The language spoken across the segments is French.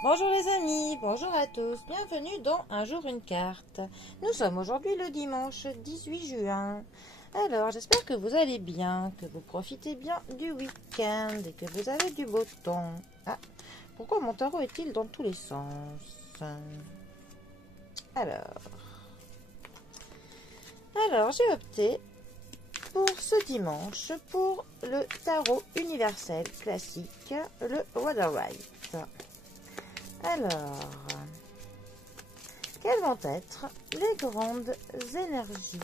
Bonjour les amis, bonjour à tous, bienvenue dans Un jour une carte. Nous sommes aujourd'hui le dimanche 18 juin. Alors j'espère que vous allez bien, que vous profitez bien du week-end et que vous avez du beau temps. Ah, pourquoi mon tarot est-il dans tous les sens? Alors j'ai opté pour ce dimanche pour le tarot universel classique, le Rider-Waite. Alors, quelles vont être les grandes énergies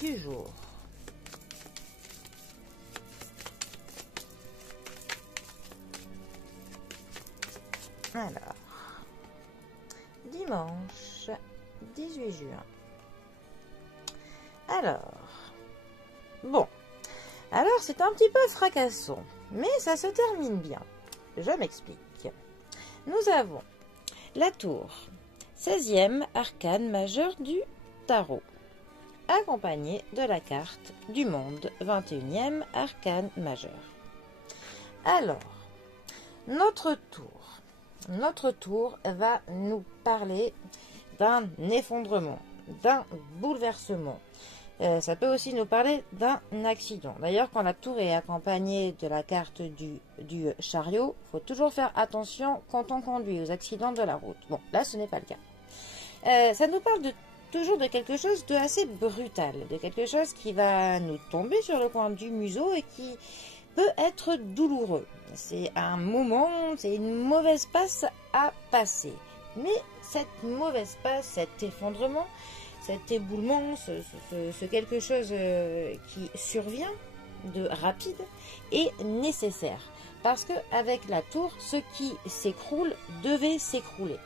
du jour? Alors, dimanche 18 juin. Alors c'est un petit peu fracassant, mais ça se termine bien. Je m'explique. Nous avons la tour, 16e arcane majeur du tarot, accompagnée de la carte du monde, 21e arcane majeur. Alors, notre tour va nous parler d'un effondrement, d'un bouleversement. Ça peut aussi nous parler d'un accident. D'ailleurs, quand la tour est accompagnée de la carte du chariot, il faut toujours faire attention quand on conduit aux accidents de la route. Bon, là, ce n'est pas le cas. Ça nous parle toujours de quelque chose de assez brutal, de quelque chose qui va nous tomber sur le coin du museau et qui peut être douloureux. C'est un moment, c'est une mauvaise passe à passer. Mais cette mauvaise passe, cet effondrement, cet éboulement, ce quelque chose qui survient de rapide est nécessaire. Parce qu'avec la tour, ce qui s'écroule devait s'écrouler.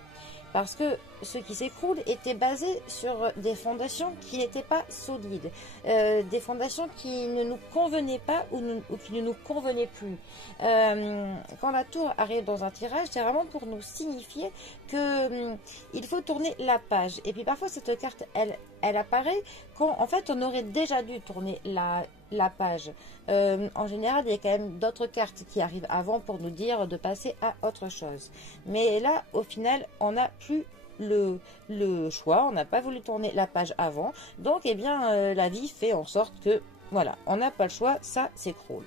Parce que ce qui s'écroule était basé sur des fondations qui n'étaient pas solides, des fondations qui ne nous convenaient pas ou qui ne nous convenaient plus. Quand la tour arrive dans un tirage, c'est vraiment pour nous signifier que il faut tourner la page. Et puis parfois cette carte, elle apparaît quand en fait on aurait déjà dû tourner la page. En général, il y a quand même d'autres cartes qui arrivent avant pour nous dire de passer à autre chose. Mais là, au final, on n'a plus le choix. On n'a pas voulu tourner la page avant. Donc, eh bien, la vie fait en sorte que, voilà, on n'a pas le choix, ça s'écroule.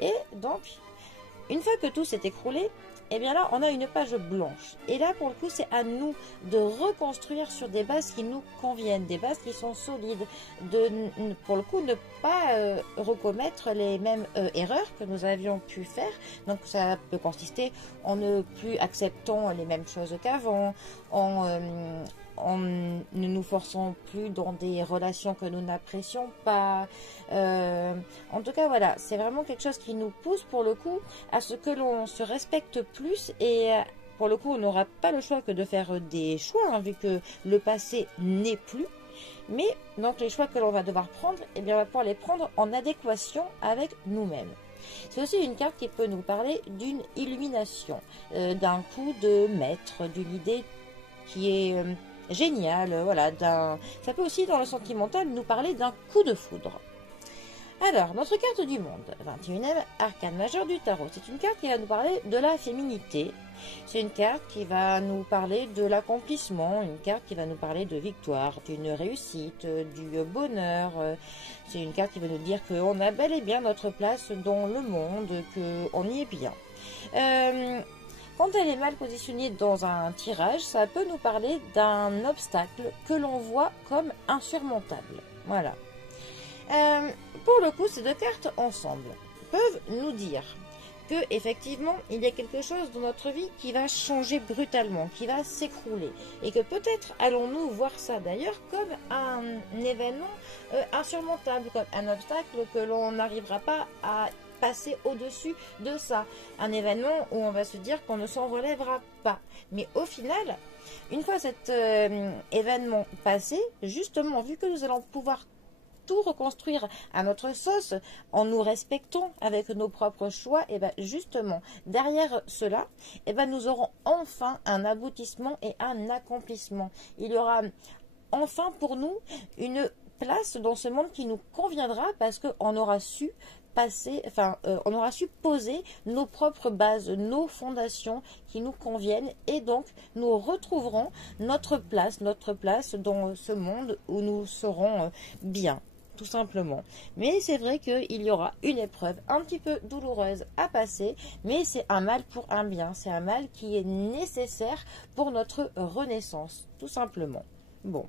Et donc, une fois que tout s'est écroulé, et bien là, on a une page blanche. Et là, pour le coup, c'est à nous de reconstruire sur des bases qui nous conviennent, des bases qui sont solides, de, pour le coup, ne pas recommettre les mêmes erreurs que nous avions pu faire. Donc, ça peut consister en ne plus acceptant les mêmes choses qu'avant, en ne nous forçant plus dans des relations que nous n'apprécions pas. En tout cas, voilà, c'est vraiment quelque chose qui nous pousse pour le coup à ce que l'on se respecte plus et pour le coup, on n'aura pas le choix que de faire des choix, hein, vu que le passé n'est plus. Mais donc les choix que l'on va devoir prendre, eh bien, on va pouvoir les prendre en adéquation avec nous-mêmes. C'est aussi une carte qui peut nous parler d'une illumination, d'un coup de maître, d'une idée qui est géniale. Voilà, ça peut aussi, dans le sentimental, nous parler d'un coup de foudre. Alors, notre carte du monde, 21e arcane majeur du tarot. C'est une carte qui va nous parler de la féminité. C'est une carte qui va nous parler de l'accomplissement, une carte qui va nous parler de victoire, d'une réussite, du bonheur. C'est une carte qui va nous dire qu'on a bel et bien notre place dans le monde, qu'on y est bien. Quand elle est mal positionnée dans un tirage, ça peut nous parler d'un obstacle que l'on voit comme insurmontable. Voilà. Pour le coup, ces deux cartes ensemble peuvent nous dire que effectivement il y a quelque chose dans notre vie qui va changer brutalement, qui va s'écrouler, et que peut-être allons-nous voir ça d'ailleurs comme un événement insurmontable, comme un obstacle que l'on n'arrivera pas à passer au-dessus de ça, un événement où on va se dire qu'on ne s'en relèvera pas. Mais au final, une fois cet événement passé, justement, vu que nous allons pouvoir tout reconstruire à notre sauce en nous respectant avec nos propres choix, et bien justement derrière cela, et ben nous aurons enfin un aboutissement et un accomplissement. Il y aura enfin pour nous une place dans ce monde qui nous conviendra parce qu'on aura su passé, on aura su poser nos propres bases, nos fondations qui nous conviennent, et donc nous retrouverons notre place dans ce monde où nous serons bien, tout simplement. Mais c'est vrai qu'il y aura une épreuve un petit peu douloureuse à passer, mais c'est un mal pour un bien, c'est un mal qui est nécessaire pour notre renaissance, tout simplement. Bon,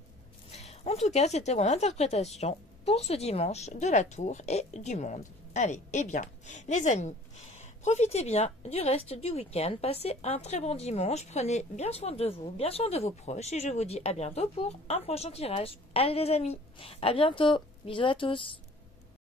en tout cas, c'était mon interprétation pour ce dimanche de la Tour et du monde. Allez, eh bien, les amis, profitez bien du reste du week-end, passez un très bon dimanche, prenez bien soin de vous, bien soin de vos proches, et je vous dis à bientôt pour un prochain tirage. Allez les amis, à bientôt, bisous à tous.